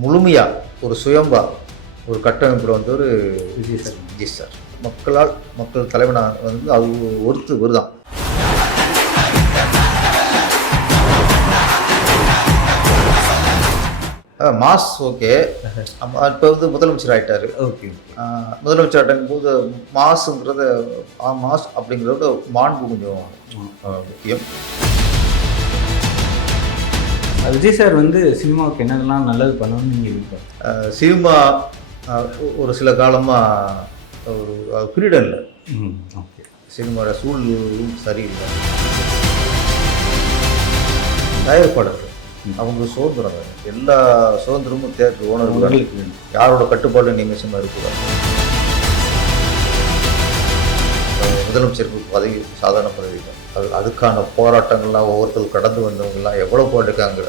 முழுமையாக ஒரு சுயம்பா ஒரு கட்டமைப்பில் வந்து ஒரு விஜய் சார் மக்கள் தலைவனாக வந்து அது ஒரு தான். Mass okay. இப்போ வந்து முதலமைச்சர் ஆகிட்டார். ஓகே. முதலமைச்சர் ஆகிட்டாங்க போது மாசுங்கிறத மாஸ் அப்படிங்கிறத மாண்பு கொஞ்சம் முக்கியம். விஜய் சார் வந்து சினிமாவுக்கு என்னென்னலாம் நல்லது பண்ணணும்னு நீங்கள் எதிர்பார்க்க? சினிமா ஒரு சில காலமாக ஒரு ஃப்ரீடம் இல்லை. ஓகே. சினிமாவோட சூழ்நிலையும் சரியில்லை. தயாரிப்பாளர்கள் அவங்க சுதந்திரம் வேணும். எல்லா சுதந்திரமும் தேட்டர் ஓனர்களுக்கு வேணும். யாரோட கட்டுப்பாடு நிமிஷமாக இருக்கக்கூடாது. முதலமைச்சருக்கு பதவி சாதாரண பதவி தான். அதுக்கான போராட்டங்கள்லாம் ஒவ்வொருத்தர் கடந்து வந்தவங்கலாம் எவ்வளோ போட்டிருக்காங்க.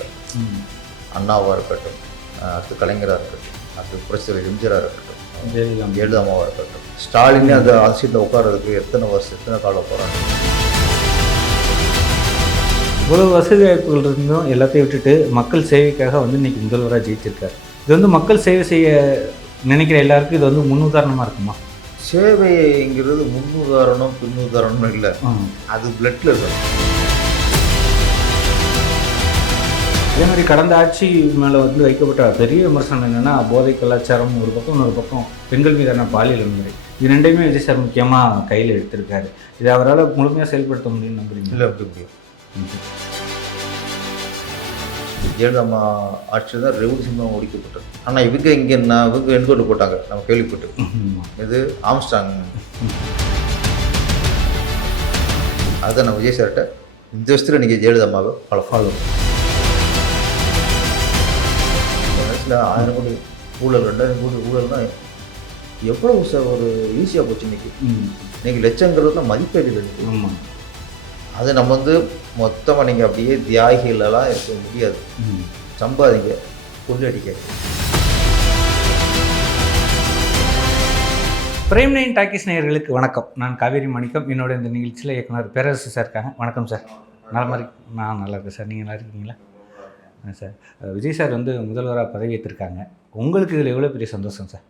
அண்ணாவாக இருக்கட்டும், அடுத்து கலைஞராக இருக்கட்டும், அடுத்து புரட்சித்தலைவர் எம்ஜிஆராக இருக்கட்டும், ஜெயலலிதாமாவாக இருக்கட்டும், ஸ்டாலினே அந்த அரசியலில் உட்கார்றதுக்கு எத்தனை வருஷம் எத்தனை காலம் போராட்டம். இவ்வளோ வசதி வாய்ப்புகள் இருந்தும் எல்லாத்தையும் விட்டுட்டு மக்கள் சேவைக்காக வந்து இன்றைக்கி முதல்வராக ஜெயிச்சிருக்காரு. இது வந்து மக்கள் சேவை செய்ய நினைக்கிற எல்லாருக்கும் இது வந்து முன்னுதாரணமாக இருக்குமா? சேவைங்கிறது முன்னுதாரணம் பின்னுதாரணம் இல்லை, அது பிளட்டில் இருக்கணும். அதே மாதிரி கடந்த ஆட்சி மேலே வந்து வைக்கப்பட்ட பெரிய விமர்சனம் என்னென்னா போதை கலாச்சாரம் ஒரு பக்கம், இன்னொரு பக்கம் பெண்கள் மீதான பாலியல் வன்முறை. இது ரெண்டையுமே விஜய் சார் முக்கியமாக கையில் எடுத்திருக்காரு. இதை அவரால் முழுமையாக செயல்படுத்த முடியும்னு நம்புறீங்க? இல்லை, அப்படி முடியும். ஜெயலலிதா ஆட்சியில் தான் ரெவல்யூஷன் ஒழிக்கப்பட்டது. ஆனால் இவங்க இங்கே இவங்க என்கவுண்டர் போட்டாங்க, நம்ம கேள்விப்பட்டு. இது ஆம்ஸ்டாங். அதுதான் நம்ம விஜய் சார்கிட்ட இந்த வருஷத்தில் நீங்கள் ஜெயலலிதாமாவை ஃபாலோ 1000 கோடி ஊழல், 2000 கோடி ஊழல்னா எவ்வளோ ஒரு ஈஸியாக போச்சு. இன்னைக்கு லட்சங்கிறது தான் மதிப்பீடு இல்லை. அதை நம்ம வந்து மொத்தமாக நீங்கள் அப்படியே தியாகிகளெல்லாம் இருக்க முடியாது. சம்பாதிங்க, கொள்ளடிக்க. பிரைம் 9 டாக்கீஸ் நேயர்களுக்கு வணக்கம். நான் காவேரி மாணிக்கம். என்னோட இந்த நிகழ்ச்சியில் இயக்குனர் பேரரசு சார் இருக்காங்க. வணக்கம் சார். நான் நல்லா இருக்கேன் சார். நீங்கள் நல்லா இருக்கீங்களா சார்? விஜய் சார் வந்து முதல்வராக பதவி ஏற்றிருக்காங்க. உங்களுக்கு இதில் எவ்வளோ பெரிய சந்தோஷம் சார்?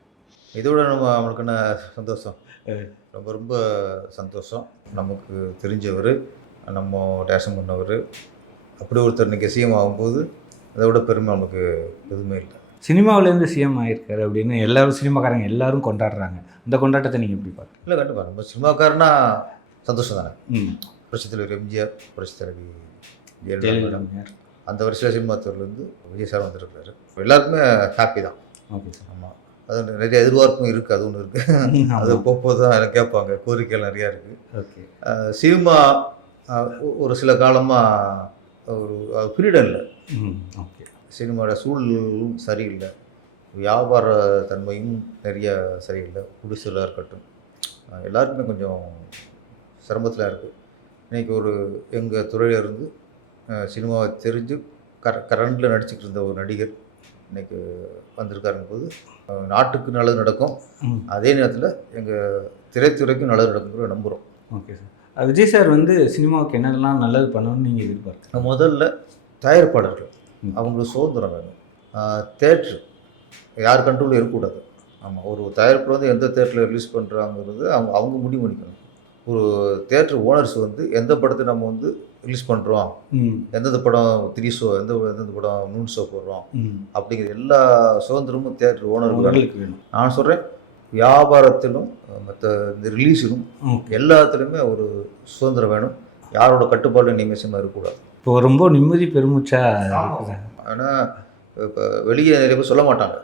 இதோட நம்மளுக்கான சந்தோஷம் ரொம்ப ரொம்ப சந்தோஷம். நமக்கு தெரிஞ்சவர், நம்ம டேஷன் பண்ணவர், அப்படி ஒருத்தர் இன்றைக்கி சிஎம் ஆகும்போது அதை விட பெருமை நமக்கு எதுவுமே இல்லை. சினிமாவிலேருந்து சிஎம் ஆகியிருக்காரு அப்படின்னு எல்லோரும் சினிமாக்காரங்க எல்லோரும் கொண்டாடுறாங்க. இந்த கொண்டாட்டத்தை நீங்கள் எப்படி பார்க்க? இல்லை, கண்டிப்பாக நம்ம சினிமாக்காரனா சந்தோஷம் தானே. புரட்சித்தலைவர் எம்ஜிஆர், புரட்சித்தலைவி ஜெயலலிதா, அந்த வருஷத்தில் சினிமா துறையிலேருந்து விஜய் சார் வந்துருக்காரு. எல்லாருக்குமே ஹாப்பி தான். Okay sir. ஆமாம், அது நிறைய எதிர்பார்ப்பும் இருக்குது. அது ஒன்று இருக்குது. அது போகும்போது தான் எனக்கு கேட்பாங்க, கோரிக்கைகள் நிறையா இருக்குது. ஓகே. சினிமா ஒரு சில காலமாக ஒரு ஃப்ரீடம் இல்லை. ஓகே. சினிமாவோட சூழ்நிலையும் சரியில்லை, வியாபார தன்மையும் நிறைய சரியில்லை. குடிசலாக இருக்கட்டும், எல்லாருக்குமே கொஞ்சம் சிரமத்தில் இருக்குது. இன்றைக்கி ஒரு எங்கள் துறையிலேருந்து சினிமாவை தெரிஞ்சு கரண்டில் நடிச்சுக்கிட்டு இருந்த ஒரு நடிகர் இன்றைக்கி வந்திருக்காருங்க போது நாட்டுக்கு நல்லது நடக்கும், அதே நேரத்தில் எங்கள் திரைத்துறைக்கும் நல்லது நடக்குங்கிற நம்புகிறோம். Okay sir. விஜய் சார் வந்து சினிமாவுக்கு என்னென்னலாம் நல்லது பண்ணணும்னு நீங்கள் எதிர்பார்க்க? முதல்ல தயாரிப்பாளர்கள் அவங்களுக்கு சுதந்திரம் வேணும். தேட்ரு யார் கண்ட்ரோலும் இருக்கக்கூடாது. ஆமாம், ஒரு தயாரிப்பு வந்து எந்த தேட்டரில் ரிலீஸ் பண்ணுறாங்கிறது அவங்க முடிவு பண்ணிக்கணும். ஒரு தேட்டர் ஓனர்ஸ் வந்து எந்த படத்தை நம்ம வந்து ரிலீஸ் பண்ணுறோம், எந்தெந்த படம் 3 ஷோ, எந்தெந்த படம் 3 ஷோ போடுறோம் அப்படிங்கிற எல்லா சுதந்திரமும் தேட்டர் ஓனர்களுக்கு வேணும். நான் சொல்கிறேன், வியாபாரத்திலும் மற்ற இந்த ரிலீஸிலும் எல்லாத்துலேயுமே ஒரு சுதந்திரம் வேணும். யாரோட கட்டுப்பாடு நிமிஷமாக இருக்கக்கூடாது. இப்போ ரொம்ப நிம்மதி பெருமூச்சா. ஆனால் இப்போ வெளியே நிறைய பேர் சொல்ல மாட்டாங்க.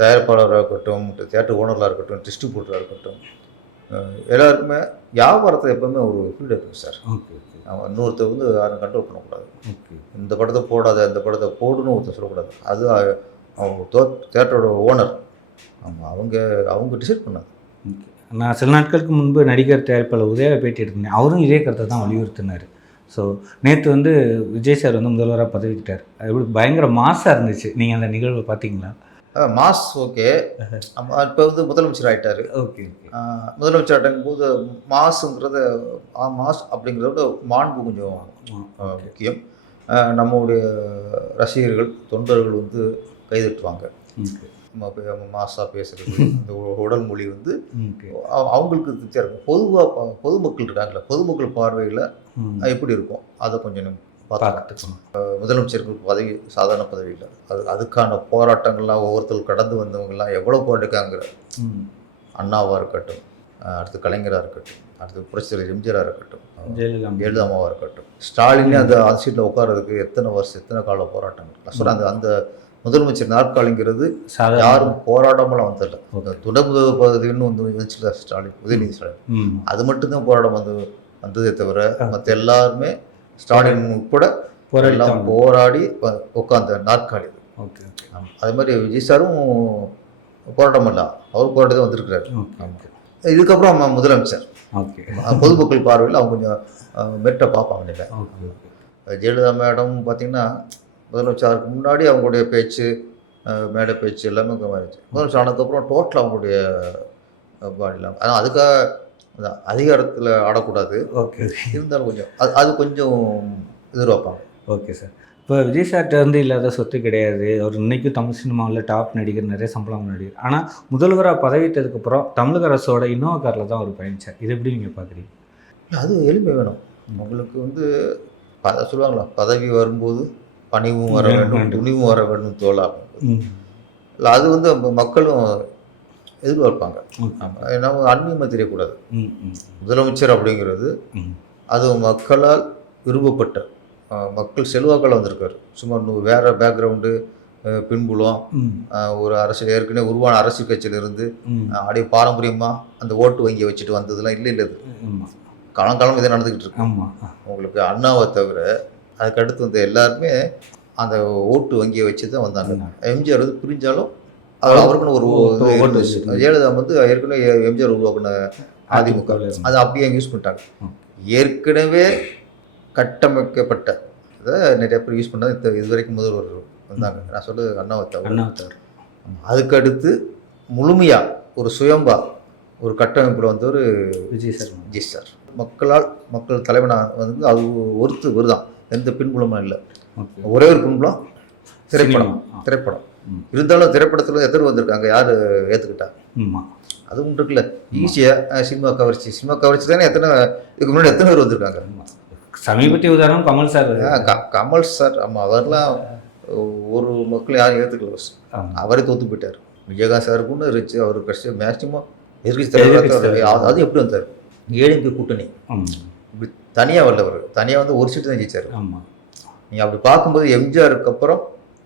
தயாரிப்பாளராக இருக்கட்டும், தேட்டர் ஓனர்களாக இருக்கட்டும், டிஸ்ட்ரிபியூட்டராக இருக்கட்டும், எல்லாருக்குமே வியாபாரத்தை எப்போவுமே ஒரு ஃப்ரீடம் இருக்குது சார். அவன் இன்னொருத்தர் வந்து யாரும் கண்ட்ரோல் பண்ணக்கூடாது. இந்த படத்தை போடாத, இந்த படத்தை போடுன்னு ஒருத்தர் சொல்லக்கூடாது. அது அவங்க தேட்டரோட ஓனர். ஆமாம், அவங்க டிசைட் பண்ணாது. நான் சில நாட்களுக்கு முன்பு நடிகர் தயாரிப்பாளர் உதயா பேட்டி எடுத்தேன். அவரும் இதே கருத்தை தான் வலியுறுத்தினார். ஸோ நேற்று வந்து விஜய் சார் வந்து முதல்வராக பதவிக்கிட்டார். அது எப்படி பயங்கர மாசாக இருந்துச்சு. நீங்கள் அந்த நிகழ்வை பார்த்தீங்களா? Mass okay. இப்போ வந்து முதலமைச்சர் ஆகிட்டார். ஓகே. முதலமைச்சர் ஆகிட்டாங்க போது மாசுங்கிறத மாஸ் அப்படிங்கிறத மாண்பு கொஞ்சம் முக்கியம். நம்முடைய ரசிகர்கள், தொண்டர்கள் வந்து கைதட்டுவாங்க. ஓகே. மாசா பேசுறது இந்த உடல் மொழி வந்து ஓகே. அவங்களுக்கு திருப்தியாக இருக்கும். பொதுவாக பொதுமக்கள் இருக்காங்களே, பொதுமக்கள் பார்வையில் ம். எப்படி இருக்கும் அதை கொஞ்சம் பார்த்துக்கலாம். பார்த்துக்கணும். முதலமைச்சருக்கு பதவி சாதாரண பதவி இல்லை. அதுக்கான போராட்டங்கள்லாம் ஒவ்வொருத்தர் கடந்து வந்தவங்கலாம் எவ்வளோ போராட்டிருக்காங்கிற. ம். அண்ணாவாக இருக்கட்டும், அடுத்து கலைஞராக இருக்கட்டும், அடுத்து புரட்சித்தலைவர் எம்ஜிஆராக இருக்கட்டும், ஜெயலலிதாம்மா இருக்கட்டும், ஸ்டாலினே அந்த சீட்டில் உட்கார்றதுக்கு எத்தனை வருஷம் எத்தனை கால போராட்டங்கள். நான் சொல்கிறேன், அந்த முதலமைச்சர் நாற்காலிங்கிறது யாரும் போராடாமலாம் வந்ததில்லை. துணை முதல்வர் பதவின்னு வந்து வந்துச்சுல ஸ்டாலின், உதயநிதி ஸ்டாலின், அது மட்டும்தான் போராட்டம் வந்ததே தவிர மற்ற எல்லாருமே ஸ்டாலின் உட்பட எல்லாம் போராடி உட்காந்த நாற்காலி. ஓகே. அதே மாதிரி விஜய் சாரும் போராட்டம் இல்லை, அவர் போராட்டத்தை வந்திருக்கிறாரு. இதுக்கப்புறம் முதலமைச்சர் ஓகே. பொதுமக்கள் பார்வையில் அவங்க கொஞ்சம் மெட்டை பார்ப்பாங்க. இல்லை, ஜெயலலிதா மேடம் பார்த்திங்கன்னா முதலமைச்சருக்கு முன்னாடி அவங்களுடைய பேச்சு, மேடை பேச்சு எல்லாமே மாறிடுச்சு. முதலமைச்சர் ஆனதுக்கப்புறம் டோட்டல் அவங்களுடைய பாடிலாம், ஆனால் அதுக்காக அதிகாரத்தில் ஆடக்கூடாது. ஓகே. இருந்தாலும் கொஞ்சம் அது கொஞ்சம் எதிர்பார்ப்பாங்க. Okay sir. இப்போ விஜய் சார்கிட்ட வந்து இல்லாத சொத்து கிடையாது. அவர் இன்றைக்கும் தமிழ் சினிமாவில் டாப் நடிகர், நிறைய சம்பளம் நடிகர். ஆனால் முதல்வராக பதவிட்டதுக்கப்புறம் தமிழக அரசோட இன்னோவா காரில் தான் அவர் பயணிச்சார். இது எப்படி நீங்கள் பார்க்குறீங்க? அது எளிமை வேணும் உங்களுக்கு. வந்து சொல்லுவாங்களா, பதவி வரும்போது பணிவும் வர வேண்டும், துணிவும் வர வேண்டும் தோழா. இல்லை, அது வந்து மக்களும் எதிர்பார்ப்பாங்க. நம்ம அந்நியமாக தெரியக்கூடாது. முதலமைச்சர் அப்படிங்கிறது அது மக்களால் விரும்பப்பட்ட, மக்கள் செல்வாக்கள் வந்திருக்காரு. சும்மா வேறு பேக்ரவுண்டு, பின்புலம், ஒரு அரசியல் ஏற்கனவே உருவான அரசியல் கட்சியிலிருந்து அப்படியே பாரம்பரியமாக அந்த ஓட்டு வங்கியை வச்சுட்டு வந்ததுலாம் இல்லை. அது காலங்காலம் இதை நடந்துக்கிட்டு இருக்கு. உங்களுக்கு அண்ணாவை தவிர அதுக்கடுத்து வந்த எல்லாருமே அந்த ஓட்டு வங்கியை வச்சு தான் வந்தாங்க. எம்ஜிஆர் வந்து பிரிஞ்சாலும் அவருக்குன்னு ஒரு ஓட்டு. ஜெயலலிதா வந்து ஏற்கனவே எம்ஜிஆர் உருவாக்குன அதிமுக, அதை அப்படியே யூஸ் பண்ணிட்டாங்க. ஏற்கனவே கட்டமைக்கப்பட்ட அதை நிறைய பேர் யூஸ் பண்ணால் இது வரைக்கும் முதல்வர் வந்தாங்க. நான் சொல்றது அண்ணாவை தவிர. அதுக்கடுத்து முழுமையாக ஒரு சுயம்பா ஒரு கட்டமைப்பில் வந்தவர் விஜய் சார். மக்கள் தலைவனாக வந்து அது ஒருத்து வருதான், எந்த பின்புலமும் இல்லை. ஒரே ஒரு பின்புலம் திரைப்படம். இருந்தாலும் திரைப்படத்தில் எத்தனை வந்திருக்காங்க, யார் ஏற்றுக்கிட்டா? அது ஒன்று இருக்குல்ல, ஈஸியாக சினிமா கவர்ச்சி தானே. இதுக்கு முன்னாடி எத்தனை பேர் வந்திருக்காங்க? சமீபத்திய உதாரணம் கமல் சார். கமல் சார், ஆமாம், அவர்லாம் ஒரு மக்கள் யாரும் ஏற்றுக்கல, அவரே தோற்று போயிட்டார். விஜயகாந்த் சாருக்குன்னு இருந்துச்சு, அவர் கட்சி மேக்சிமம் எதிர்கட்சி தலைவர். அது எப்படி வந்தார்? ஏடிஎம்கே கூட்டணி, இப்படி தனியாக வரல. அவர் தனியாக வந்து ஒரு சீட்டு தான் ஜெயிச்சார். நீங்கள் அப்படி பார்க்கும்போது எம்ஜிஆருக்கு அப்புறம்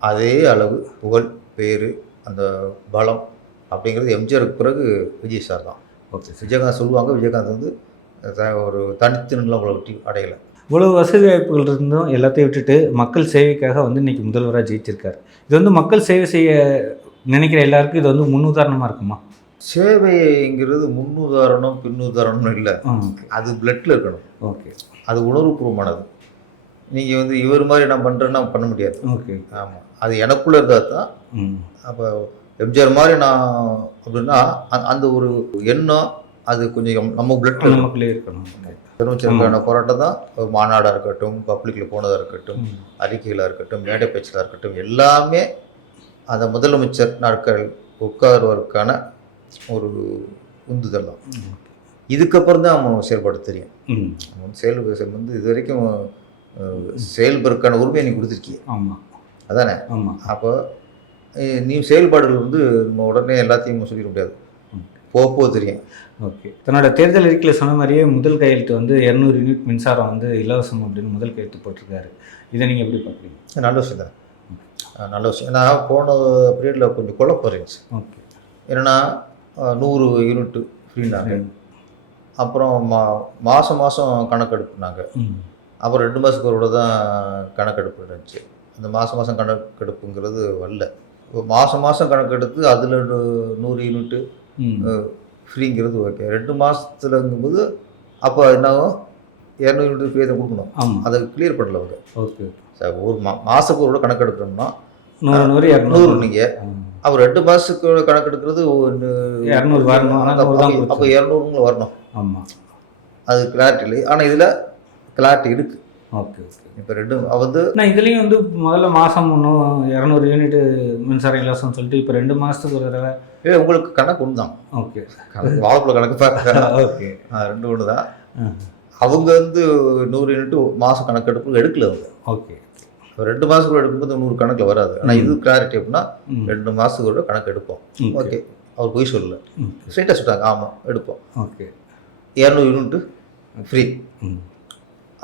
அதே அளவு புகழ், பேர், அந்த பலம் அப்படிங்கிறது எம்ஜிஆருக்கு பிறகு விஜய் சார் தான். ஓகே. விஜயகாந்த் சொல்லுவாங்க, விஜயகாந்த் வந்து ஒரு தனித்தினெலாம் அவ்வளோ விட்டு அடையலை. இவ்வளோ வசதி வாய்ப்புகள் இருந்தும் எல்லாத்தையும் விட்டுட்டு மக்கள் சேவைக்காக வந்து இன்றைக்கி முதல்வராக ஜெயிச்சிருக்காரு. இது வந்து மக்கள் சேவை செய்ய நினைக்கிற எல்லாருக்கும் இது வந்து முன்னுதாரணமாக இருக்குமா? சேவைங்கிறது முன்னுதாரணம் பின்னுதாரணம் இல்லை, அது பிளட்டில் இருக்கணும். ஓகே. அது உணர்வுபூர்வமானது. நீங்கள் வந்து இவர் மாதிரி நான் பண்ணுறேன்னா பண்ண முடியாது. ஓகே. ஆமாம், அது எனக்குள்ளே இருந்தால் தான். அப்போ எம்ஜிஆர் மாதிரி நான் அப்படின்னா அந்த ஒரு எண்ணம் அது கொஞ்சம் நம்ம பிளட்டில் நமக்குள்ளே இருக்கணும். முதலமைச்சருக்கான போராட்டம் தான் ஒரு மாநாடாக இருக்கட்டும், பப்ளிக்கில் போனதாக இருக்கட்டும், அறிக்கைகளாக இருக்கட்டும், மேடை பேச்சுகளாக இருக்கட்டும், எல்லாமே அந்த முதலமைச்சர் நாட்கள் உட்காருவதற்கான ஒரு உந்துதல் தான். இதுக்கப்புறம் தான் அவன் செயல்பாடு தெரியும். அவன் செயல் வந்து இது வரைக்கும் செயல்படுறதுக்கான உரிமையை நீ கொடுத்துருக்கிய. ஆமாம், அதானே? ஆமாம். அப்போ நீ செயல்பாடுகள் வந்து நம்ம உடனே எல்லாத்தையும் சொல்லிட முடியாது, போக தெரியும். ஓகே. தன்னோட தேர்தல் அறிக்கையில் சொன்ன மாதிரியே முதல் கையெழுத்து வந்து 200 யூனிட் மின்சாரம் வந்து இலவசம் அப்படின்னு முதல் கையெழுத்து போட்டிருக்காரு. இதை நீங்கள் எப்படி பார்க்குறீங்க? நல்ல விஷயம் தான், நல்ல விஷயம். நான் போன பீரியடில் கொஞ்சம் குழப்பம் இருந்துச்சு. ஓகே. ஏன்னா 100 யூனிட்டு ஃப்ரீனாங்க, அப்புறம் மாதம் கணக்கெடுப்புனாங்க, அப்புறம் 2 மாதத்துக்கு ஒரு தான் கணக்கெடுப்பு இருந்துச்சு. அந்த மாதம் கணக்கெடுப்புங்கிறது வரல. மாதம் கணக்கெடுத்து அதில் 100 யூனிட்டு ஃப்ரீங்கிறது ஓகே. 2 மாதத்துலங்கும்போது அப்போ என்னாகும், 200 யூனிட் ஃப்ரீ தான் கொடுக்கணும். அதை கிளியர் பண்ணல அவங்க. ஓகே சார், ஒரு மாதத்துக்கு ஒரு கணக்கெடுக்கணும்னா 100 நீங்கள், அப்புறம் 2 மாதத்துக்கு கணக்கெடுக்கிறது 200 வரணும். அப்போ 200 வரணும். ஆமாம், அது கிளாரிட்டி இல்லை. ஆனால் இதில் கிளாரிட்டி இருக்குது. Okay okay. இப்போ ரெண்டு வந்து நான் இதுலேயும் வந்து முதல்ல மாதம் இன்னும் 200 யூனிட் மின்சாரம் இலவசம்னு சொல்லிட்டு இப்போ 2 மாதத்துக்கு ஒரு தடவை. உங்களுக்கு கணக்கு ஒன்று தான். ஓகே கணக்கு வாழைப்பழ கணக்கு பாருங்க. ஓகே. ரெண்டு ஒன்று தான். அவங்க வந்து 100 யூனிட் மாதம் கணக்கெடுப்பு எடுக்கல அவங்க. ஓகே. 2 மாதத்துக்குள்ள எடுக்கும்போது 100 கணக்கில் வராது. ஆனால் இது கிளாரிட்டி அப்படின்னா 2 மாதத்துக்குள்ள கணக்கு எடுப்போம். ஓகே, அவர் போய் சொல்லல, ஸ்ட்ரைட்டாக சொல்லிட்டாங்க, ஆமாம் எடுப்போம். ஓகே. 200 யூனிட்டு ஃப்ரீ,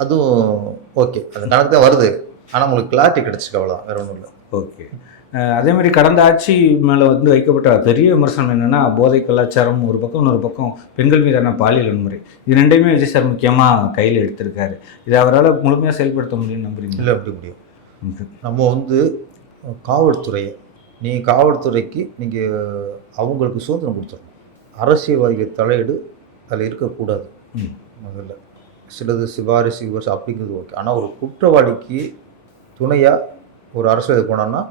அதுவும் ஓகே. அந்த கணக்கு தான் வருது, ஆனால் உங்களுக்கு கிளாரிட்டி கிடச்சிருக்கு, அவ்வளோதான், வேறு ஒன்றும் இல்லை. ஓகே. அதே மாதிரி கடந்த ஆட்சி மேலே வந்து வைக்கப்பட்ட பெரிய விமர்சனம் என்னென்னா, போதை கலாச்சாரம் ஒரு பக்கம், இன்னொரு பக்கம் பெண்கள் மீதான பாலியல் வன்முறை, இது ரெண்டையுமே விஜய் சார் முக்கியமாக கையில் எடுத்திருக்காரு. இதை அவரால் முழுமையாக செயல்படுத்த முடியும்னு நம்புறீங்க? இல்லை, அப்படி முடியும். நம்ம வந்து காவல்துறையை, நீங்கள் காவல்துறைக்கு நீங்கள் அவங்களுக்கு சுதந்திரம் கொடுத்துடணும். அரசியல்வாதிகள் தலையீடு அதில் இருக்கக்கூடாது. முதல்ல சிலது சிபாரிசு அப்படிங்கிறது ஓகே. ஆனால் ஒரு குற்றவாளிக்கு துணையாக ஒரு அரசியல் போனான்னா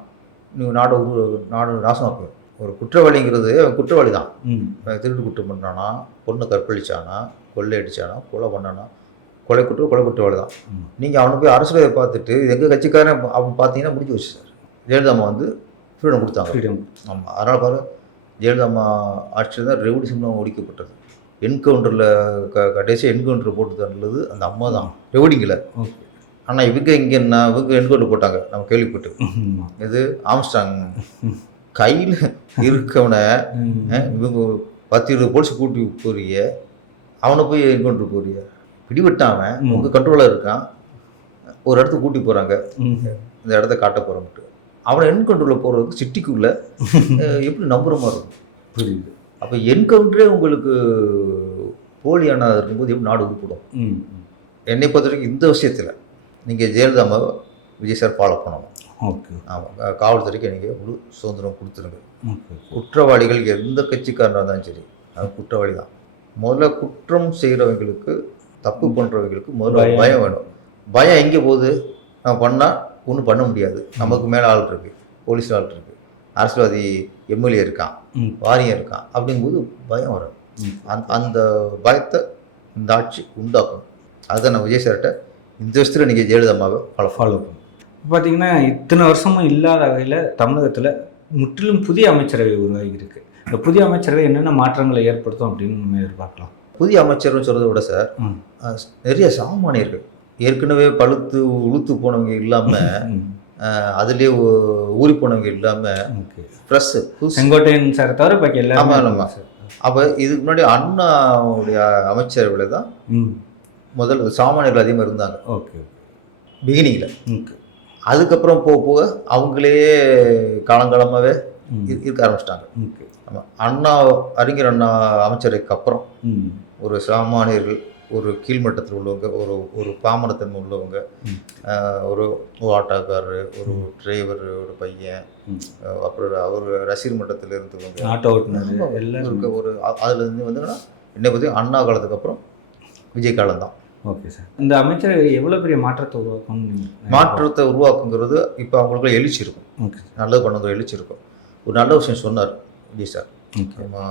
நீங்கள் நாடு நாசமாக போயிடும். ஒரு குற்றவாளிங்கிறது அவன் குற்றவாளி தான். திருட்டு குற்றம் பண்ணுறானா, பொண்ணை கற்பழிச்சானா, கொள்ளை அடித்தானா, கொலை பண்ணானா, கொலை குற்றவாளி தான். நீங்கள் அவனை போய் அரசியலை பார்த்துட்டு எங்கள் கட்சிக்காரன் அவன் பார்த்தீங்கன்னா முடிஞ்சு வச்சு சார். ஜெயலலிதா வந்து ஃப்ரீடம் கொடுத்தாங்க. ஆமாம், அதனால் பாரு, ஜெயலலிதா ஆட்சியில் தான் ரெவல்யூஷன்லாம் ஒழிக்கப்பட்டது. என்கவுண்டரில் கடைசி என்கவுண்டர் போட்டு தந்தது அந்த அம்மா தான், ரெவடிங்கில். ஆனால் இவங்க என்கவுண்டர் போட்டாங்க, நம்ம கேள்விப்பட்டு. இது ஆம்ஸ்டாங் கையில் இருக்கவனை இவங்க 10-20 போலீஸ் கூட்டி போறிய, அவனை போய் என்கவுண்டர் போறிய, பிடிவிட்டான். உங்கள் கண்ட்ரோலாக இருக்கான், ஒரு இடத்துக்கு கூட்டி போகிறாங்க, இந்த இடத்த காட்ட போகிறோம்ட்டு. அவனை என்கவுண்டரில் போகிறதுக்கு சிட்டிக்குள்ளே எப்படி நம்புகிற மாதிரி இருக்கும், புரியுது? அப்போ என்கவுண்டரே உங்களுக்கு போலியானது இருக்கும்போது எப்படி நாடு உருப்பிடும்? என்னை பொறுத்த வரைக்கும் இந்த விஷயத்தில் நீங்கள் ஜெயலலிதாவை விஜய் சார் ஃபாலோ பண்ணணும். ஓகே. ஆமாம், காவல்துறைக்கு நீங்கள் முழு சுதந்திரம் கொடுத்துருங்க. குற்றவாளிகள் எந்த கட்சிக்காரனாக இருந்தாலும் சரி, அது குற்றவாளி தான். முதல்ல குற்றம் செய்கிறவங்களுக்கு, தப்பு பண்ணுறவங்களுக்கு முதல்ல பயம் வேணும். பயம் எங்கே போகுது? நம்ம பண்ணால் ஒன்றும் பண்ண முடியாது, நமக்கு மேலே ஆள் இருக்குது, போலீஸ் ஆள் இருக்குது, அரசியல்வாதி எம்எல்ஏ இருக்கான், வாரியம் இருக்கான், அப்படிங்கும்போது பயம் வரும். அந்த பயத்தை இந்த ஆட்சி உண்டாக்கணும். அதுதான் நான் விஜய் சார்கிட்ட இந்த வருஷத்தில் நீங்கள் ஜெயலலிதாவை ஃபாலோ பண்ணணும். பார்த்தீங்கன்னா இத்தனை வருஷமும் இல்லாத வகையில் தமிழகத்தில் முற்றிலும் புதிய அமைச்சரவை உருவாகி இருக்குது. இந்த புதிய அமைச்சரவை என்னென்ன மாற்றங்களை ஏற்படுத்தும் அப்படின்னு நம்ம எதிர்பார்க்கலாம்? புதிய அமைச்சர்னு சொல்கிறத விட சார், நிறைய சாமானியர்கள் ஏற்கனவே பழுத்து உளுத்து போனவங்க இல்லாமல், அதுலேயே ஊறி போனவங்க இல்லாமல், ப்ளஸ்ஸு செங்கோட்டையன் சார் தவிர பாக்கி எல்லாமே. ஆமாம் சார். அப்போ இதுக்கு முன்னாடி அண்ணாவுடைய அமைச்சரவையில் தான் முதல் சாமானியர்கள் அதிகமாக இருந்தாங்க. ஓகே, பிகினிங்கில். அதுக்கப்புறம் போக போக அவங்களே காலங்காலமாகவே இருக்க ஆரம்பிச்சிட்டாங்க. ஆமாம், அறிஞர் அண்ணா அமைச்சருக்கு அப்புறம் ஒரு சாமானியர்கள், ஒரு கீழ்மட்டத்தில் உள்ளவங்க, ஒரு பாமரத்தன்மை உள்ளவங்க, ஒரு ஆட்டோக்காரரு, ஒரு டிரைவர், ஒரு பையன், அப்புறம் அவர் ரசிகர் மட்டத்தில் இருந்தவங்க, ஆட்டோ ஓட்டுநர் எல்லாம் இருக்க ஒரு அதுலேருந்து வந்துன்னா என்னை பற்றி அண்ணா காலத்துக்கு அப்புறம் விஜய் காலம் தான். Okay sir. இந்த அமைச்சரவை எவ்வளோ பெரிய மாற்றத்தை உருவாக்குங்கிறது இப்போ அவங்களுக்கு எழுச்சி இருக்கும். ஓகே, நல்லது பண்ணுங்கிற எழுச்சி இருக்கும். ஒரு நல்ல விஷயம் சொன்னார் விஜய் சார்.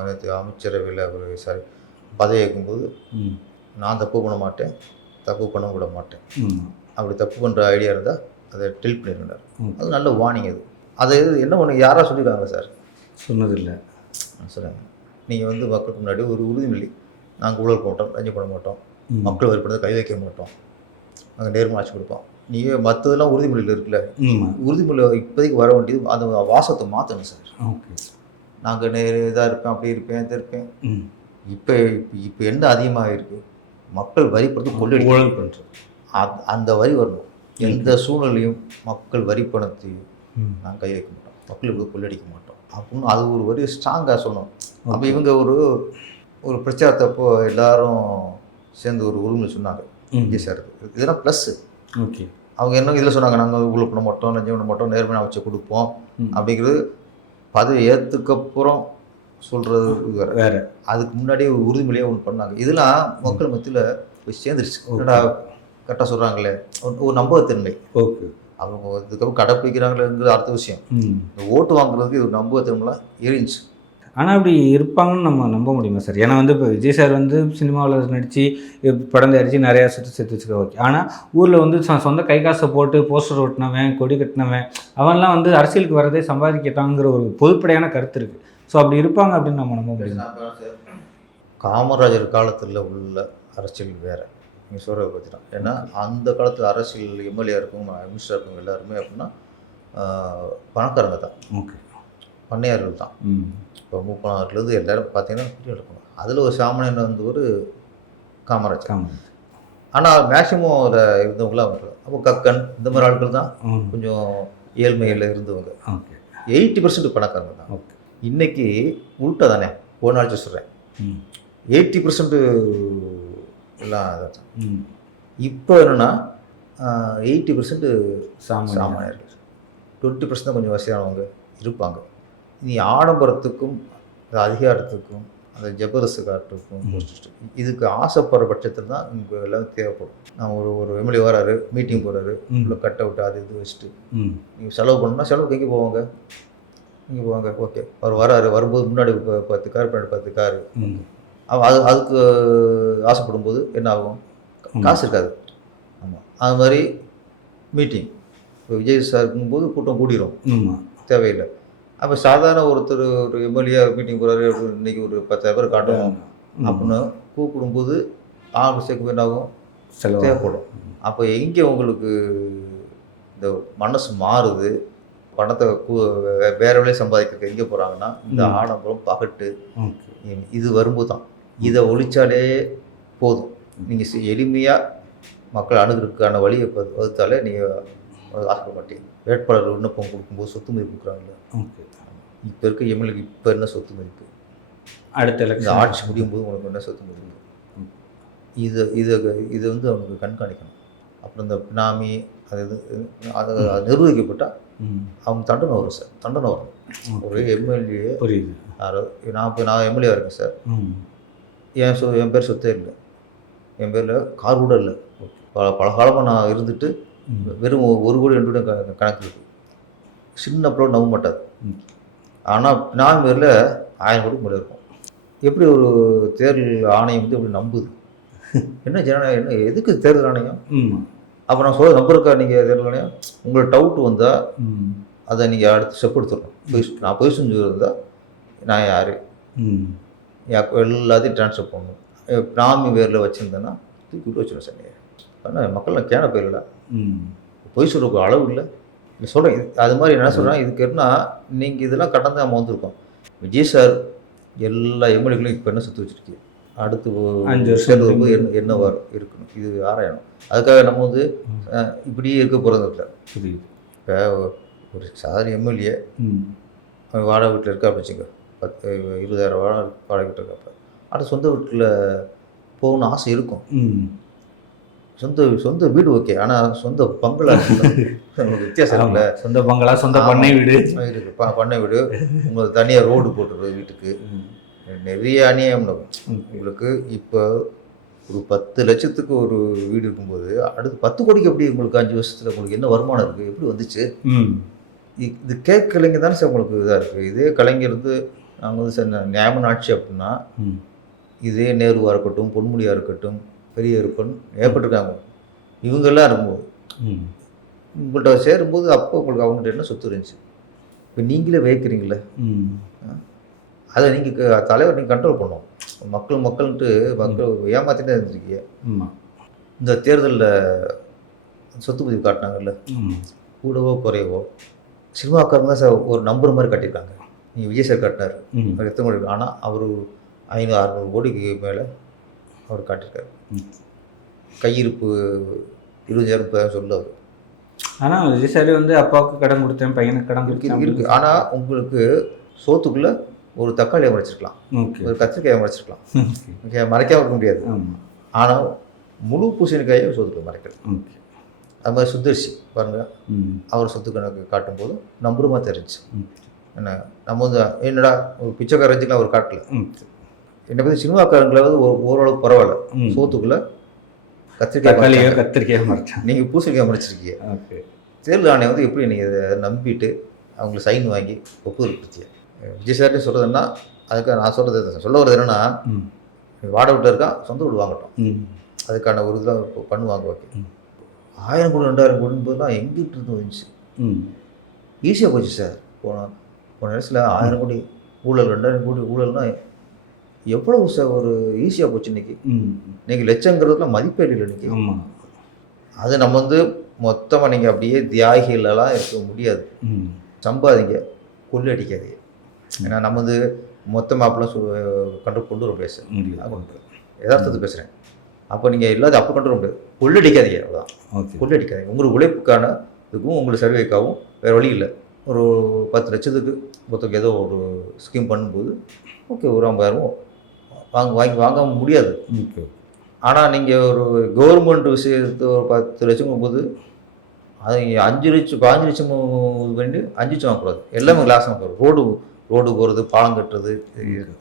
நேற்று அமைச்சரவையில் அவர் பதவி ஏற்கும்போது, நான் தப்பு பண்ண மாட்டேன், தப்பு பண்ண விட மாட்டேன், அப்படி தப்பு பண்ணுற ஐடியா இருந்தால் அதை டெல் பண்ணியிருந்தார். அது நல்ல வார்னிங். அது என்ன ஒன்று யாராக சொல்லியிருக்காங்க சார்? சொன்னதில்லை. சொல்லுங்கள், நீங்கள் வந்து மக்களுக்கு முன்னாடி ஒரு உறுதிமொழி, நாங்கள் ஊழல் பண்ண மாட்டோம், லஞ்சம் பண்ண மாட்டோம், மக்கள் வரி பண்ணதை கை வைக்க மாட்டோம், நாங்கள் நேர்மை ஆட்சி கொடுப்போம். நீங்கள் மற்றதெல்லாம் உறுதிமொழியில் இருக்குல்ல, உறுதிமொழி இப்போதைக்கு வர வேண்டியது அந்த வாசத்தை மாற்றணும் சார். ஓகே, நாங்கள் இதாக இருப்பேன், அப்படி இருப்பேன், இது இருப்பேன். இப்போ என்ன அதிகமாக இருக்குது? மக்கள் வரி பணத்தை கொள்ளடிக்க பண்ணுறோம். அந்த வரி வரணும். எந்த சூழ்நிலையும் மக்கள் வரி பணத்தையும் நாங்கள் கை வைக்க மாட்டோம், மக்கள் இப்படி கொள்ளடிக்க மாட்டோம் அப்படின்னு அது ஒரு வரி ஸ்ட்ராங்காக சொல்லணும். அப்போ இவங்க ஒரு பிரச்சாரத்தப்போ எல்லாரும் சேர்ந்து ஒரு உரிமை சொன்னாங்க விஜய் சார். இதெல்லாம் ப்ளஸ்ஸு. ஓகே, அவங்க என்ன இதில் சொன்னாங்க, நாங்கள் ஊழல் பண்ண மாட்டோம், லஞ்சம் பண்ண மாட்டோம், நேர்மையாக வச்சு கொடுப்போம் அப்படிங்கிறது பதவி ஏற்றுக்கப்புறம் சொல்கிறது வேறு. அதுக்கு முன்னாடி ஒரு உறுதிமொழியாக ஒன்று பண்ணாங்க. இதெல்லாம் மக்கள் மத்தியில் போய் சேர்ந்துருச்சு. கரெக்டாக சொல்கிறாங்களே, ஒரு நம்பகத்தன்மை. ஓகே, அவங்க இதுக்கப்புறம் கடைப்பிடிக்கிறாங்களேங்கிறது அடுத்த விஷயம். இந்த ஓட்டு வாங்குறதுக்கு இது நம்பகத்தன்மைலாம் இருந்துச்சு. ஆனால் அப்படி இருப்பாங்கன்னு நம்ம நம்ப முடியுமா சார்? ஏன்னா வந்து இப்போ விஜய் சார் வந்து சினிமாவில் நடித்து படம் தயாரித்து நிறையா சொத்து சேர்த்து வச்சுக்க ஓகே. ஆனால் ஊரில் வந்து சொந்த கை காசை போட்டு போஸ்டர் ஒட்டினவன், கொடி கட்டினவன், அவன்லாம் வந்து அரசியலுக்கு வரதே சம்பாதிக்கட்டாங்கிற ஒரு பொதுப்படையான கருத்து இருக்குது. ஸோ அப்படி இருப்பாங்க அப்படின்னு நம்ம நம்ப முடியுமா? காமராஜர் காலத்தில் உள்ள அரசியல் வேறு, நீங்கள் சொல்கிறத பற்றி தான். ஏன்னா அந்த காலத்தில் அரசியல் எம்எல்ஏ இருக்கும், மினிஸ்டர் இருக்கும், எல்லாருமே அப்படின்னா பணக்காரங்க தான், ஓகே, பண்ணையார்கள் தான். இப்போ மூப்பனார்லேருந்து எல்லோரும் பார்த்தீங்கன்னா பெரிய இருக்கும். அதில் ஒரு சாமானியன் வந்து ஒரு காமராஜர். ஆனால் மேக்சிமம் அதை இருந்தவங்களாம் அவங்க அப்போ கக்கன் இந்த மாதிரி ஆட்கள் தான் கொஞ்சம் ஏழ்மையில் இருந்தவங்க. 80% பணக்காரங்க தான். ஓகே. இன்றைக்கி உள்ட்டா தானே, ஒரு நாள் சொல்கிறேன், 80% எல்லாம் அதான். இப்போ என்னென்னா 80% சாமானியர்கள், 20% தான் கொஞ்சம் வசதியானவங்க இருப்பாங்க. நீ ஆடம்பரத்துக்கும் அதிகாரத்துக்கும் அந்த ஜபரஸ்து காட்டுக்கும் இதுக்கு ஆசைப்படுற பட்சத்தில் தான் இங்கே எல்லாம் தேவைப்படும். நான் ஒரு எம்எல்ஏ வராரு, மீட்டிங் போகிறாரு, உள்ள கட் அவுட் அது இது வச்சுட்டு நீங்கள் செலவு பண்ணணும்னா செலவுக்கு எங்கே போவாங்க, இங்கே போவாங்க. ஓகே, அவர் வராரு, வரும்போது முன்னாடி 10 கார், பின்னாடி 10 காரு. அதுக்கு ஆசைப்படும் போது என்ன ஆகும், காசு இருக்காது. ஆமாம், அது மாதிரி மீட்டிங் இப்போ விஜய் சார் இருக்கும்போது கூட்டம் கூடிரும், தேவையில்லை. அப்போ சாதாரண ஒருத்தர் ஒரு எம்எல்ஏ மீட்டிங் போகிறாரு, இன்றைக்கி ஒரு 10,000 பேர் காட்டணும் அப்படின்னு கூப்பிடும்போது ஆள் சேர்க்க வேண்டாகும், தேவைப்படும். அப்போ எங்கே உங்களுக்கு இந்த மனசு மாறுது, பணத்தை வேறு வழியாக சம்பாதிக்கிறதுக்கு எங்கே போகிறாங்கன்னா இந்த ஆடம்பரம் பகட்டு இது வரும்போது தான். இதை ஒழிச்சாலே போதும், நீங்கள் எளிமையாக மக்கள் அணுகிறதுக்கான வழியை வகுத்தாலே நீங்கள் ஆசைப்பட மாட்டீங்க. வேட்பாளர் விண்ணப்பம் கொடுக்கும்போது சொத்து மதிப்பு கொடுக்குறாங்கல்ல, இப்போ இருக்க எம்எல்ஏக்கு இப்போ என்ன சொத்து மதிப்பு, அடுத்த இந்த ஆட்சி முடியும் போது உங்களுக்கு என்ன சொத்து மதிப்பு, இது வந்து அவங்களுக்கு கண்காணிக்கணும். அப்புறம் இந்த பினாமி அது அதை நிர்வகிக்கப்பட்டால் அவங்க தண்டனை வரும் சார், தண்டனை வரும். ஒரு எம்எல்ஏ புரியுது, நான் எம்எல்ஏ இருக்கேன் சார், என் பேர் சொத்தே இல்லை, என் பேரில் கார் கூட இல்லை, பல காலமாக நான் இருந்துட்டு வெறும் 1 கோடி 2 கோடி கணக்கு இருக்குது. சின்ன பிள்ளை நம்ப மாட்டாது. ஆனால் நான் பேரில் 1000 கோடி மேலே இருக்கும். எப்படி ஒரு தேர்தல் ஆணையம் வந்து எப்படி நம்புது, என்ன ஜனநாயகம், என்ன எதுக்கு தேர்தல் ஆணையம்? அப்போ நான் சொல்ல நம்பருக்கா நீங்கள் தேர்தல் ஆணையம்? உங்களுக்கு டவுட் வந்தால் அதை நீங்கள் அடுத்து ஸ்டெப் எடுத்துடணும். நான் போய் செஞ்சு இருந்தால் நான் யார், எல்லாத்தையும் ட்ரான்ஸ்ஃபர் பண்ணணும். பிராமி பேரில் வச்சுருந்தேன்னா தூக்கி விட்டு வச்சுருவேன் சார். ஆனால் மக்கள் கேன பேரில் பொய் சொல்கிற அளவு இல்லை சொல்கிறேன். அது மாதிரி என்ன சொல்கிறேன், இதுக்கு என்ன நீங்கள் இதெல்லாம் கடந்து நம்ம வந்திருக்கோம். விஜய் சார் எல்லா எம்எல்ஏக்களையும் இப்போ என்ன சுற்றி வச்சுருக்கீங்க, அடுத்து 5 வருஷம் வரும்போது என்ன இருக்கணும், இது ஆராயணும். அதுக்காக நம்ம வந்து இப்படியே இருக்க போகிறது இல்லை. இப்போ ஒரு சாதாரண எம்எல்ஏ வாடகை வீட்டில் இருக்கா அப்படின்னு வச்சுங்க, 20,000 வாடகை வீட்டில் இருக்கப்ப அடுத்து சொந்த வீட்டில் போகணும்னு ஆசை இருக்கும். சொந்த வீடு ஓகே, ஆனால் சொந்த பங்களா வித்தியாசம் இல்லை. சொந்த பங்களா, சொந்த பண்ணை வீடு இருக்குது, பண்ணை வீடு, உங்களுக்கு தனியாக ரோடு போட்டுருது வீட்டுக்கு, நிறைய அநியாயம் நடக்கும் உங்களுக்கு. இப்போ ஒரு 10 லட்சத்துக்கு ஒரு வீடு இருக்கும்போது அடுத்து 10 கோடிக்கு எப்படி உங்களுக்கு 5 வருஷத்தில் உங்களுக்கு என்ன வருமானம் இருக்குது, எப்படி வந்துச்சு? இது கலைஞர் தானே சார் உங்களுக்கு இதாக இருக்குது. இதே கலைஞர் வந்து நாங்கள் வந்து சார் நியாயமான ஆட்சி அப்படின்னா இதே நேருவாக இருக்கட்டும், பொன்முடியாக இருக்கட்டும், பெரிய இருப்பன் ஏற்பட்டிருக்காங்க. இவங்கெல்லாம் இருக்கும்போது உங்கள்கிட்ட சேரும்போது அப்போ உங்களுக்கு அவங்கள்ட்ட என்ன சொத்து இருந்துச்சு, இப்போ நீங்களே வைக்கிறீங்களே, அதை நீங்கள் தலைவர் நீங்கள் கண்ட்ரோல் பண்ணணும். மக்கள்ன்ட்டு மக்கள் ஏமாற்றிட்டே இருந்துருக்கீங்க. இந்த தேர்தலில் சொத்து பதிவு காட்டினாங்கல்ல, கூடவோ குறையவோ சினிமாக்காரங்க தான் சார் ஒரு நம்புற மாதிரி காட்டியிருக்காங்க. நீங்கள் விஜய் சார் காட்டினார், அவர் எத்தனை கோடி, ஆனால் அவர் 500-600 கோடிக்கு மேலே அவர் காட்டியிருக்காரு. கையிருப்பு 20,000-30,000 சொல்லுவார். ஆனால் விஜய் சார் வந்து அப்பாவுக்கு கடன் கொடுத்தேன், பையனுக்கு கடன் இருக்குது. ஆனால் உங்களுக்கு சோத்துக்குள்ளே ஒரு தக்காளியை மறைச்சிருக்கலாம், ஒரு கத்திரிக்காயை மறைச்சிருக்கலாம், மறைக்காம இருக்க முடியாது. ஆனால் முழு பூசணிக்காயை சோத்துக்குள்ள மறைக்கலாம். அது மாதிரி சுந்தர்சி பாருங்கள், அவர் சொத்து கணக்கு காட்டும்போது நம்புறமா தெரிஞ்சு என்ன, நம்ம வந்து என்னடா ஒரு பிச்சைக்கார ரஞ்சிக்கலாம் அவர் காட்டல. என்னை பற்றி சினிமாக்காரங்களாவது ஓரளவுக்கு பரவாயில்ல, சோத்துக்குள்ளே கத்திரிக்காய் மறைச்சா, நீங்கள் பூசணிக்காய் மறைச்சிருக்கீங்க. தேர்தல் ஆணையம் வந்து எப்படி நீங்கள் இதை நம்பிட்டு அவங்களை சைன் வாங்கி ஒப்புதல் கொடுத்தீங்க. விஜய் சார்ட்டே சொல்கிறதுன்னா அதுக்கு நான் சொல்கிறது சொல்ல வர்றது என்னென்னா, ம் வாடகை வீட்டில் இருக்கான், சொந்த வீடு வாங்கட்டும். ம் அதுக்கான ஒரு இதெல்லாம் பண்ணுவாங்க. ஓகே, 1000 கோடி 2000 கோடின்றதுலாம் எங்கிட்டு இருந்து வந்துச்சு? ம் ஈஸியாக போச்சு சார். போன வருஷத்தில் 1000 கோடி ஊழல், 2000 கோடி ஊழல்னா எவ்வளவு சார் ஒரு ஈஸியாக போச்சு இன்னைக்கு. ம் இன்னைக்கு லட்சங்கிறதுலாம் மதிப்பே இல்லை இன்னைக்கு. ஆமாம். அது நம்ம வந்து மொத்தமாக நீங்கள் அப்படியே தியாகிகளெல்லாம் இருக்க முடியாது. ம் சம்பாதிங்க, கொள்ளடிக்காதீங்க. ஏன்னா நம்ம வந்து மொத்தமாக அப்படிலாம் கண்ட்ரோல் கொண்டு வர பேச முடியாது. யதார்த்தத்தை பேசுகிறேன். அப்போ நீங்கள் எல்லாத்தையும் அப்போ கொண்டு வர முடியாது. கொள்ளடிக்காதீங்க, அதான். ஓகே. கொள்ளடிக்காதீங்க. உங்களுக்கு உழைப்புக்கான இதுக்கும் உங்களுக்கு சர்வேக்காகவும் வேறு வழி இல்லை. ஒரு 10 லட்சத்துக்கு மொத்தம் ஏதோ ஒரு ஸ்கீம் பண்ணும்போது ஓகே, ஒரு 50,000 வாங்க முடியாது. ஓகே. ஆனால் நீங்கள் ஒரு கவர்மெண்ட் விஷயத்தை ஒரு 10 லட்சம் போது அது 5 லட்சம் 15 லட்சம் வேண்டி 5 லட்சம் வாங்கக்கூடாது. எல்லாமே கிளாஸ் வாங்கக்கூடாது. ரோடு போகிறது, பாலம் கட்டுறது,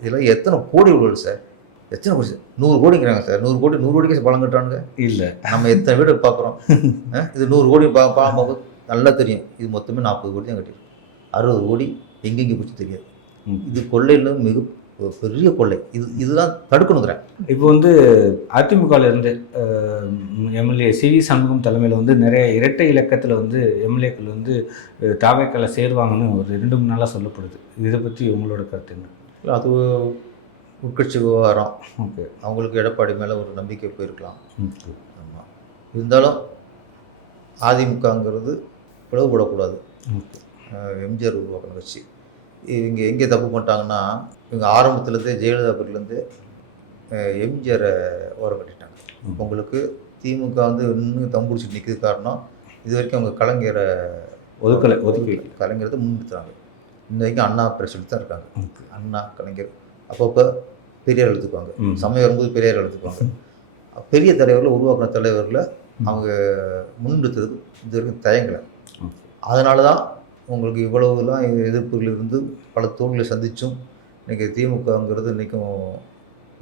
இதெல்லாம் எத்தனை கோடி உள்ளது சார்? எத்தனை கோடி சார்? 100 கோடிங்கிறாங்க சார். 100 கோடிக்கு பாலம் கட்டுறானுங்க. இல்லை, நம்ம எத்தனை வீடு பார்க்குறோம். இது 100 கோடி பாலம் பார்க்கும்போது நல்லா தெரியும். இது மொத்தமே 40 கோடி தான் கட்டிடும். 60 கோடி எங்கெங்கே போச்சு தெரியாது. இது கொள்ளையில் மிக பெரிய கொள்ளை. இதுதான் தடுக்கணுங்கிறேன். இப்போ வந்து அதிமுகவில் இருந்து எம்எல்ஏ சிவி சண்முகம் தலைமையில் வந்து நிறைய இரட்டை இலக்கத்தில் வந்து எம்எல்ஏக்கள் வந்து தாவேக்கால சேருவாங்கன்னு ஒரு 2-3 நாளாக சொல்லப்படுது. இதை பற்றி உங்களோட கருத்து என்ன? அது உட்கட்சி விவகாரம். ஓகே. அவங்களுக்கு எடப்பாடி மேலே ஒரு நம்பிக்கை போயிருக்கலாம். ஓகே. ஆமாம். இருந்தாலும் அதிமுகங்கிறது பிளவுபடக்கூடாது. ஓகே. எம்ஜிஆர் உருவாக்கின கட்சி. இவங்க எங்கே தப்பு பண்ணிட்டாங்கன்னா, இவங்க ஆரம்பத்துலேருந்தே ஜெயலலிதா பேர்லேருந்து எம்ஜிஆரை ஓரம் கட்டிட்டாங்க. உங்களுக்கு திமுக வந்து இன்னும் தம்பிடிச்சிட்டு நிற்கிறது காரணம், இது வரைக்கும் அவங்க கலைஞரை ஒதுக்கி கலைஞரத்தை முன்னிறுத்துறாங்க. இன்ன வரைக்கும் அண்ணா பிரசிடென்ட் தான் இருக்காங்க. அண்ணா, கலைஞர் அப்பப்போ பெரியார் எடுத்துக்குவாங்க. சமயம் வரும்போது பெரியார் எடுத்துக்குவாங்க. பெரிய தலைவர்களை உருவாக்கின தலைவர்களை அவங்க முன்னிறுத்துறது இது வரைக்கும் தயங்கலை. அதனால தான் உங்களுக்கு இவ்வளவுலாம் எதிர்ப்புகள் இருந்து பல தோல்விகளை சந்தித்தும் இன்றைக்கி திமுகங்கிறது இன்றைக்கும்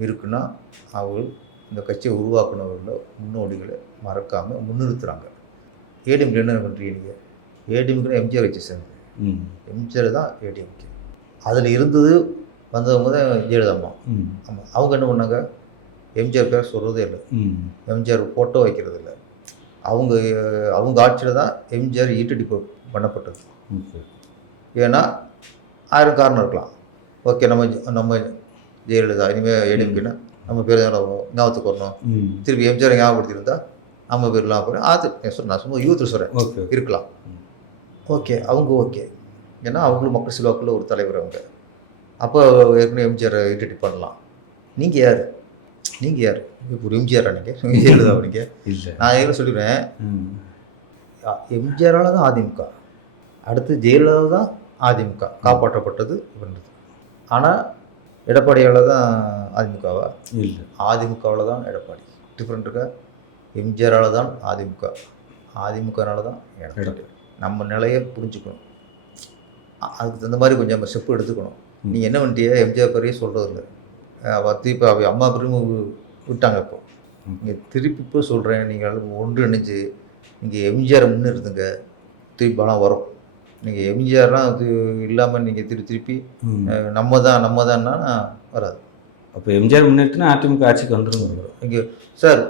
இருக்குன்னா, அவர்கள் இந்த கட்சியை உருவாக்குனவர்களை முன்னோடிகளை மறக்காமல் முன்னிறுத்துகிறாங்க. ஏடிஎம்கே என்ன பண்ணுறீங்க? நீங்கள் ஏடிஎம்கேனா எம்ஜிஆர் கட்சி சேர்ந்து எம்ஜிஆர் தான் ஏடிஎம்கே. அதில் இருந்தது வந்தவங்க தான் ஜெயலலிதா அம்மா. ஆமாம். அவங்க என்ன பண்ணாங்க? எம்ஜிஆர் பேர் சொல்கிறதே இல்லை. எம்ஜிஆர் ஃபோட்டோ வைக்கிறது இல்லை. அவங்க ஆட்சியில் தான் எம்ஜிஆர் ஈட்டடி பண்ணப்பட்டது. ஏன்னா 1000 காரணம் இருக்கலாம். ஓகே, நம்ம ஜெயலலிதா இனிமேல் ஏடிஎம்கேன்னா நம்ம பேர் ஞாபகத்துக்கு வரணும். திருப்பி எம்ஜிஆர் ஞாபகப்படுத்தியிருந்தா நம்ம பேர்லாம் போகிறேன். நான் சும்மா யூத்தில் சொல்கிறேன், இருக்கலாம். ஓகே, அவங்க ஓகே. ஏன்னா அவங்களும் மக்கள் செல்வாக்குள்ள ஒரு தலைவர் அவங்க. அப்போ ஏற்கனவே எம்ஜிஆர் ஐடென்டி பண்ணலாம். நீங்கள் யார்? இப்போ ஒரு எம்ஜிஆரா நீங்கள்? ஜெயலலிதா நீங்கள்? இல்லை. நான் என்ன சொல்லிடுவேன், எம்ஜிஆரால் தான் அதிமுக, அடுத்து ஜெயலலிதா தான் அதிமுக காப்பாற்றப்பட்டது பண்ணுறது. ஆனால் எடப்பாடியால் தான் அதிமுகவா? இல்லை, அதிமுகவில் தான் எடப்பாடி. டிஃப்ரெண்ட் இருக்கா? எம்ஜிஆரால் தான் அதிமுக, அதிமுகனால தான் எடப்பாடி. நம்ம நிலையை புரிஞ்சுக்கணும். அதுக்கு தகுந்த மாதிரி கொஞ்சம் நம்ம ஸ்டெப்பு எடுத்துக்கணும். நீங்கள் என்ன பண்ணிட்டியே, எம்ஜிஆர் பேரையே சொல்கிறது இல்லை. இப்போ அம்மா பெருமை விட்டாங்க. இப்போ நீங்கள் திருப்பி இப்போ சொல்கிறேன், நீங்கள் ஒன்றிணைஞ்சு நீங்கள் எம்ஜிஆரை முன்னிறுத்துங்க, திருப்பி பலம் வரும். நீங்கள் எம்ஜிஆர்லாம் அது இல்லாமல் நீங்கள் திருப்பி நம்ம தான்னா வராது. அப்போ எம்ஜிஆர் முன்னிறுத்தினா அதிமுக ஆட்சிக்கு வந்துடும். இங்கே சார்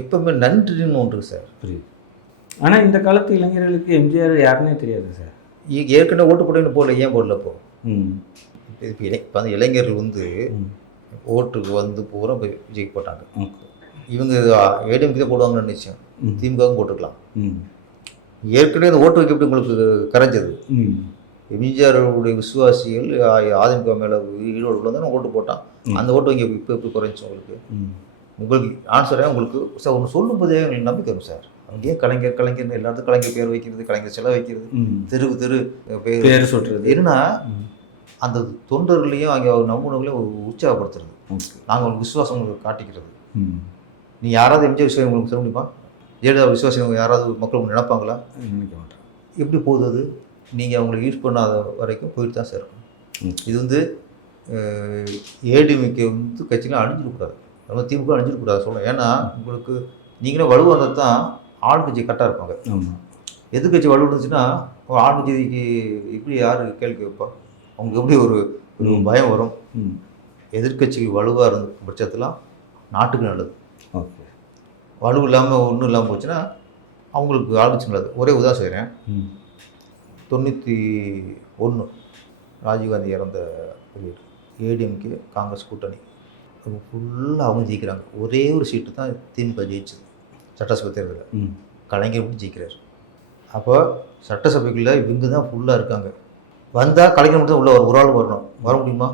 எப்பவுமே நன்றின்னு ஒன்று சார். புரியுது. ஆனால் இந்த காலத்து இளைஞர்களுக்கு எம்ஜிஆர் யாருன்னே தெரியாது சார். ஏற்கனவே ஓட்டு போட்டேன்னு போடல. ஏன் போடல? இப்போ அந்த இளைஞர்கள் வந்து ஓட்டுக்கு வந்து பூரா விஜய்க்கு போட்டாங்க. இவங்க ஏடிஎம்கே தான் போடுவாங்கன்னு நிச்சயம். திமுகவும் போட்டுக்கலாம். ஏற்கனவே அந்த ஓட்டு வைக்க எப்படி உங்களுக்கு கரைஞ்சது? எம்ஜிஆருடைய விசுவாசிகள் அதிமுக மேலே ஈரோடு உள்ளதான் ஓட்டு போட்டான். அந்த ஓட்டு வைக்க இப்போ எப்படி குறைஞ்சி உங்களுக்கு ஆன்சரே உங்களுக்கு சார் ஒன்று சொல்லும் போதே எங்களுக்கு நம்பிக்கை வரும் சார். அங்கேயே கலைஞர்னு எல்லாத்துக்கும் கலைஞர் பேர் வைக்கிறது, கலைஞர் செலவு வைக்கிறது, தெரு பேர் சொல்கிறது. என்னன்னா அந்த தொண்டர்களையும் அங்கே நம்புனவங்களையும் உற்சாகப்படுத்துறது, நாங்கள் உங்களுக்கு விசுவாசம் உங்களுக்கு காட்டிக்கிறது. நீ யாராவது எம்ஜிஆர் விசுவாசம் உங்களுக்கு சொல்ல முடியுமா? ஜெயலலிதா விசுவாசம் யாராவது மக்கள் நினைப்பாங்களா? நினைக்க மாட்டாங்க. எப்படி போகுது அது? நீங்கள் அவங்களை யூஸ் பண்ணாத வரைக்கும் போயிட்டு தான் சார் இருக்கும். இது வந்து ஏடிஎம்கே வந்து கட்சிலாம் அழிஞ்சிடக்கூடாது, நம்ம திமுக அழிஞ்சிடக்கூடாது சொல்கிறேன். ஏன்னா உங்களுக்கு நீங்களே வலுவாக இருந்தால் தான் ஆளுங்கட்சி கரெக்டாக இருப்பாங்க. எதிர்கட்சி வலு இருந்துச்சுன்னா ஆளுங்கட்சிக்கு இப்படி யார் கேள்வி வைப்பா? அவங்களுக்கு எப்படி ஒரு ஒரு பயம் வரும். ம். எதிர்க்கட்சிகள் வலுவாக இருந்த பட்சத்தில் நாட்டுக்கு நல்லது. ஓகே. வலு இல்லாமல் ஒன்றும் இல்லாமல் போச்சுன்னா அவங்களுக்கு ஆளுச்சு நல்லது. ஒரே உதாரணம் செய்கிறேன். ம். 91 ராஜீவ்காந்தி இறந்த பீரியட். ஏடிஎம்கே காங்கிரஸ் கூட்டணி ஃபுல்லாக அவங்க ஜெயிக்கிறாங்க. ஒரே ஒரு சீட்டு தான் திமுக ஜெயிச்சது சட்டசபை தேர்தலில். ம். கலைஞர் மட்டும் ஜெயிக்கிறார். அப்போ சட்டசபைக்குள்ளே இவங்க தான் ஃபுல்லாக இருக்காங்க. வந்தால் கலைஞர் மட்டும் தான் உள்ள ஒரு ஆள் வரணும். வர முடியுமா?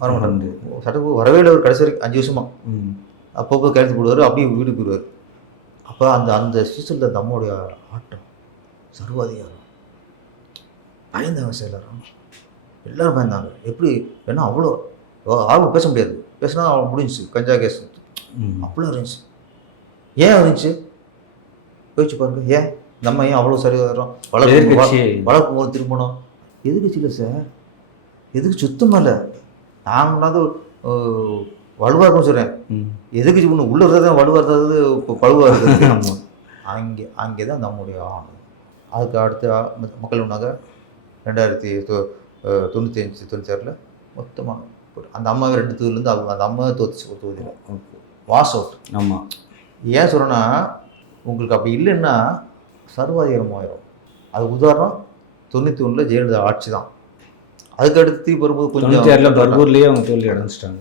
வர மாட்டாங்க. சட்டசபை வரவே இல்லை. ஒரு கடைசி வரைக்கும் 5 வருஷமா ம். அப்பப்போ கையெழுத்து போடுவார். அப்படியே வீட்டுக்கு போயிடுவார். அப்போ அந்த அந்த சீசனில் அந்த அம்மாவுடைய ஆட்டம் சர்வாதிகாரம் பயந்தாங்க சார். எல்லோரும் பயந்தாங்க. எப்படி ஏன்னா அவ்வளோ ஆளும் பேச முடியாது. பேசினா முடிஞ்சிச்சு. கஞ்சா கேஸ் அப்படிலாம் இருந்துச்சு. ஏன் இருந்துச்சு யோசிச்சு பாருங்க. ஏன் நம்ம ஏன் அவ்வளோ சரியாகிறோம்? வளர்க்கும் போது திரும்பணும். எதுக்கு இல்லை சார், எதுக்கு சுத்தமாக இல்லை. நாங்களாவது வலுவாக இருக்கும்னு சொல்கிறேன். எதுக்கு ஒன்று உள்ள இருக்கிறது தான் வலுவாக இருக்கிறது, இப்போ பழுவாக இருக்கிறது. அங்கே தான் நம்முடைய ஆணம். அதுக்கு அடுத்து மக்கள் ஒன்றாக 1995 96 மொத்தமாக அந்த அம்மாவே 2 தொகுதியிலேருந்து அந்த அம்மாவே தோத்துச்சு ஒரு தொகுதியில். Was out. ஆமாம். ஏன் சொல்கிறேன்னா உங்களுக்கு அப்படி இல்லைன்னா சர்வாதிகாரம் ஆயிரும். அது உதாரணம் 91 ஜெயலலிதா ஆட்சி தான். அதுக்கு அடுத்து வரும்போது கொஞ்சம் பர்கூர்லேயே அவங்க தோல்வி அடைஞ்சிட்டாங்க.